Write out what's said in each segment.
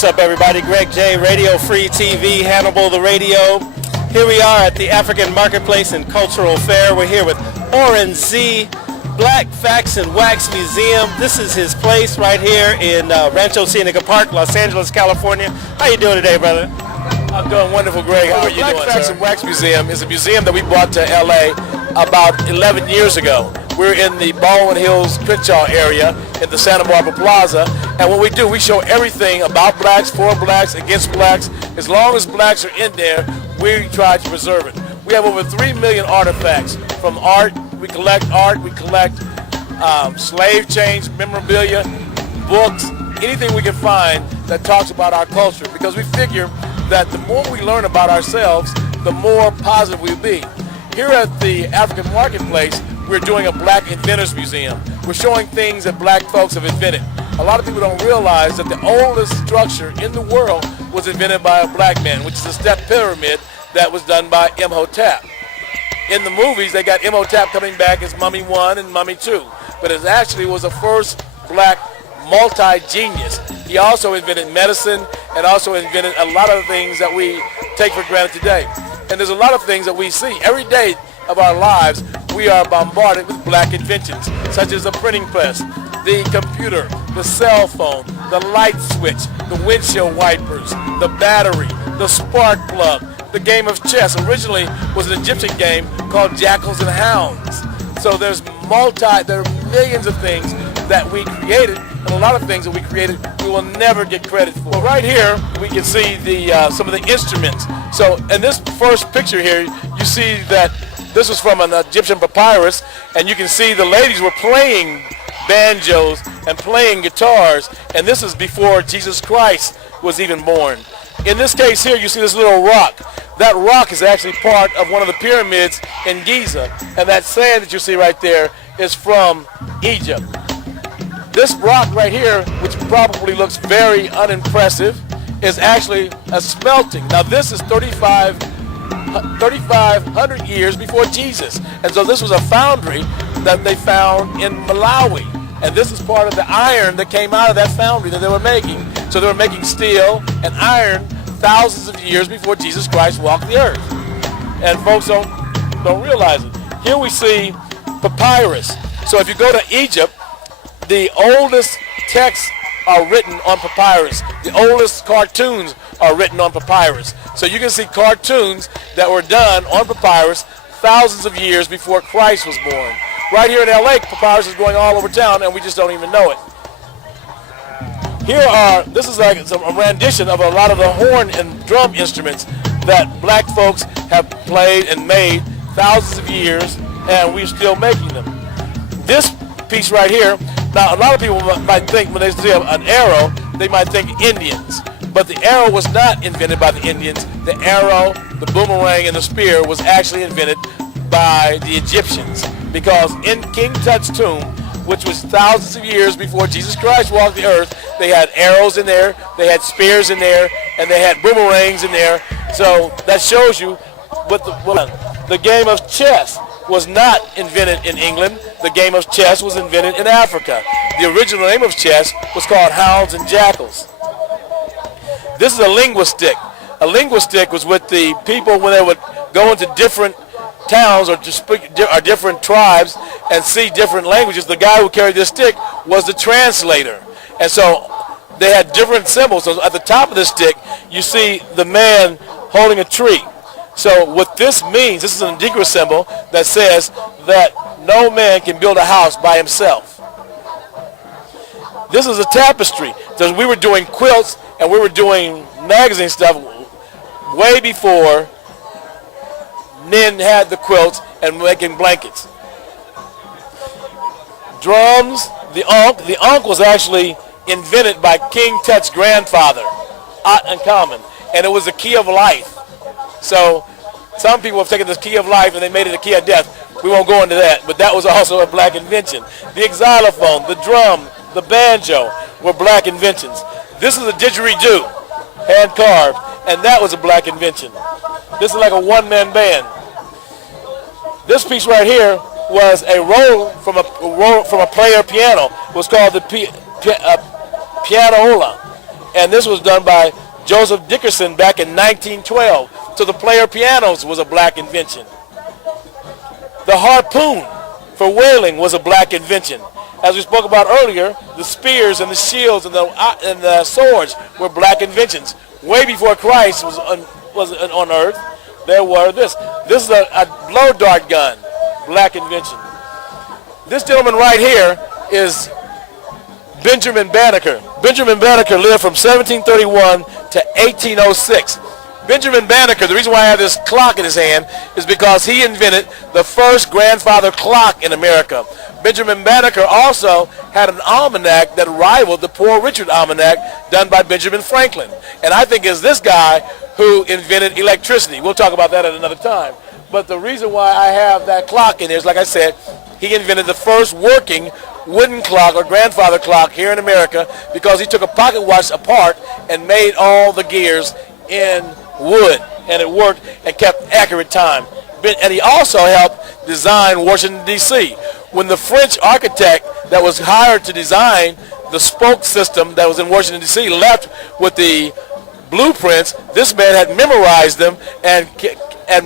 What's up, everybody? Greg J, Radio Free TV, Hannibal the Radio. Here we are at the African Marketplace and Cultural Fair. We're here with Oran Z, Black Facts and Wax Museum. This is his place right here in Rancho Cienega Park, Los Angeles, California. How you doing today, brother? I'm doing wonderful, Greg. How are you doing, Black Facts and Wax Museum is a museum that we brought to L.A. about 11 years ago. We're in the Baldwin Hills, Crenshaw area in the Santa Barbara Plaza. And what we do, we show everything about blacks, for blacks, against blacks. As long as blacks are in there, we try to preserve it. We have over 3 million artifacts. From art, we collect slave chains, memorabilia, books, anything we can find that talks about our culture. Because we figure that the more we learn about ourselves, the more positive we'll be. Here at the African Marketplace, we're doing a Black Inventors Museum. We're showing things that black folks have invented. A lot of people don't realize that the oldest structure in the world was invented by a black man, which is a step pyramid that was done by Imhotep. In the movies, they got Imhotep coming back as Mummy 1 and Mummy 2, but it actually was the first black multi-genius. He also invented medicine and also invented a lot of things that we take for granted today. And there's a lot of things that we see every day of our lives. We are bombarded with black inventions, such as the printing press, the computer, the cell phone, the light switch, the windshield wipers, the battery, the spark plug, the game of chess. Originally was an Egyptian game called Jackals and Hounds. So there are millions of things that we created, and a lot of things that we created we will never get credit for. Well, right here we can see some of the instruments. So in this first picture here, you see that this was from an Egyptian papyrus, and you can see the ladies were playing banjos and playing guitars, and this is before Jesus Christ was even born. In this case here, you see this little rock. That rock is actually part of one of the pyramids in Giza, and that sand that you see right there is from Egypt. This rock right here, which probably looks very unimpressive, is actually a smelting. Now this is 3,500 years before Jesus. And so this was a foundry that they found in Malawi. And this is part of the iron that came out of that foundry that they were making. So they were making steel and iron thousands of years before Jesus Christ walked the earth. And folks don't realize it. Here we see papyrus. So if you go to Egypt, the oldest texts are written on papyrus. The oldest cartoons are written on papyrus. So you can see cartoons that were done on papyrus thousands of years before Christ was born. Right here in LA, papyrus is going all over town and we just don't even know it. This is like a rendition of a lot of the horn and drum instruments that black folks have played and made thousands of years, and we're still making them. This piece right here, now a lot of people might think when they see an arrow, they might think Indians. But the arrow was not invented by the Indians. The arrow, the boomerang, and the spear was actually invented by the Egyptians. Because in King Tut's tomb, which was thousands of years before Jesus Christ walked the earth, they had arrows in there, they had spears in there, and they had boomerangs in there. So that shows you what the game of chess was not invented in England. The game of chess was invented in Africa. The original name of chess was called hounds and jackals. This is a linguistic. A linguistic was with the people when they would go into different towns or different tribes and see different languages. The guy who carried this stick was the translator. And so they had different symbols. So at the top of the stick, you see the man holding a tree. So what this means, this is an Indigo symbol that says that no man can build a house by himself. This is a tapestry. So we were doing quilts and we were doing magazine stuff way before men had the quilts and making blankets. Drums, the ankh was actually invented by King Tut's grandfather, Tutankhamun, and it was the key of life. So some people have taken this key of life and they made it a key of death. We won't go into that, but that was also a black invention. The xylophone, the drum, the banjo were black inventions. This is a didgeridoo, hand carved, and that was a black invention. This is like a one-man band. This piece right here was a roll from a player piano. It was called the pianola. And this was done by Joseph Dickerson back in 1912. So the player pianos was a black invention. The harpoon for whaling was a black invention. As we spoke about earlier, the spears and the shields and the swords were black inventions. Way before Christ was on earth, there were this. This is a blow dart gun, black invention. This gentleman right here is Benjamin Banneker. Benjamin Banneker lived from 1731 to 1806. Benjamin Banneker, the reason why I have this clock in his hand is because he invented the first grandfather clock in America. Benjamin Banneker also had an almanac that rivaled the Poor Richard almanac done by Benjamin Franklin. And I think it's this guy who invented electricity. We'll talk about that at another time. But the reason why I have that clock in there is, like I said, he invented the first working wooden clock or grandfather clock here in America because he took a pocket watch apart and made all the gears in wood, and it worked and kept accurate time. And he also helped design Washington, D.C. When the French architect that was hired to design the spoke system that was in Washington, D.C. left with the blueprints, this man had memorized them and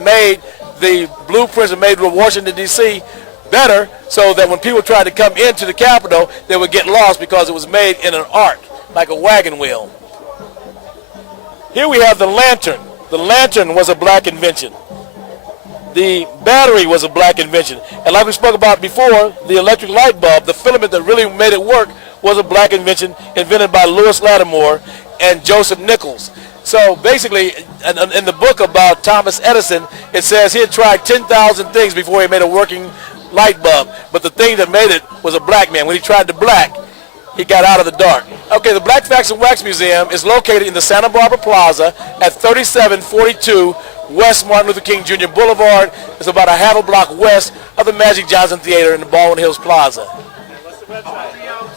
made the blueprints and made Washington, D.C. better so that when people tried to come into the Capitol, they would get lost because it was made in an arc, like a wagon wheel. Here we have the lantern. The lantern was a black invention. The battery was a black invention. And like we spoke about before, the electric light bulb, the filament that really made it work, was a black invention invented by Lewis Lattimore and Joseph Nichols. So basically, in the book about Thomas Edison, it says he had tried 10,000 things before he made a working light bulb. But the thing that made it was a black man. When he tried the black, he got out of the dark. Okay, the Black Wax and Wax Museum is located in the Santa Barbara Plaza at 3742 West Martin Luther King Jr. Boulevard. It's about a half a block west of the Magic Johnson Theater in the Baldwin Hills Plaza.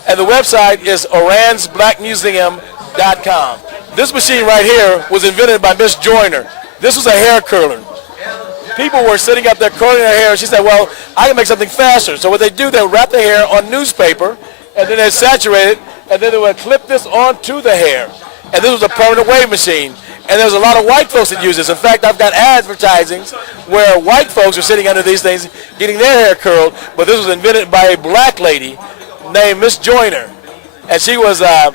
And the website is oransblackmuseum.com. This machine right here was invented by Miss Joyner. This was a hair curler. People were sitting up there curling their hair. She said, well, I can make something faster. So what they do, they wrap the hair on newspaper, and then they saturate it, and then they would clip this onto the hair. And this was a permanent wave machine. And there's a lot of white folks that use this. In fact, I've got advertising where white folks are sitting under these things getting their hair curled, but this was invented by a black lady named Miss Joyner. And she was a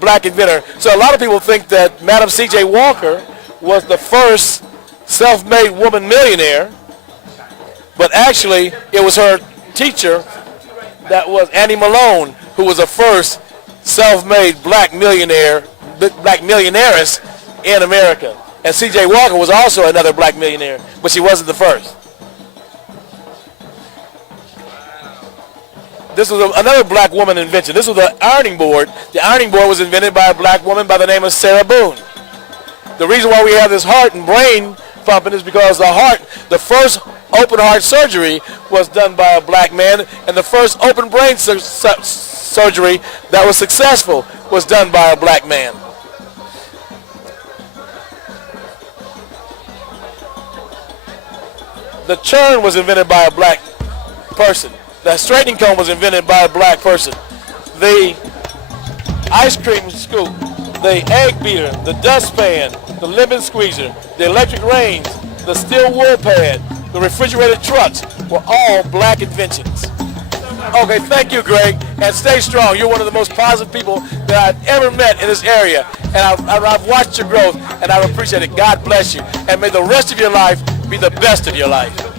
black inventor. So a lot of people think that Madam C.J. Walker was the first self-made woman millionaire, but actually it was her teacher, that was Annie Malone, who was the first self-made black millionairess in America. And C.J. Walker was also another black millionaire, but she wasn't the first. This was another black woman invention. This was the ironing board. The ironing board was invented by a black woman by the name of Sarah Boone. The reason why we have this heart and brain pumping is because the first open heart surgery was done by a black man, and the first open brain surgery that was successful was done by a black man. The churn was invented by a black person. The straightening comb was invented by a black person. The ice cream scoop, the egg beater, the dustpan, the lemon squeezer, the electric range, the steel wool pad, the refrigerated trucks were all black inventions. Okay, thank you, Greg, and stay strong. You're one of the most positive people that I've ever met in this area, and I've watched your growth, and I appreciate it. God bless you, and may the rest of your life be the best of your life.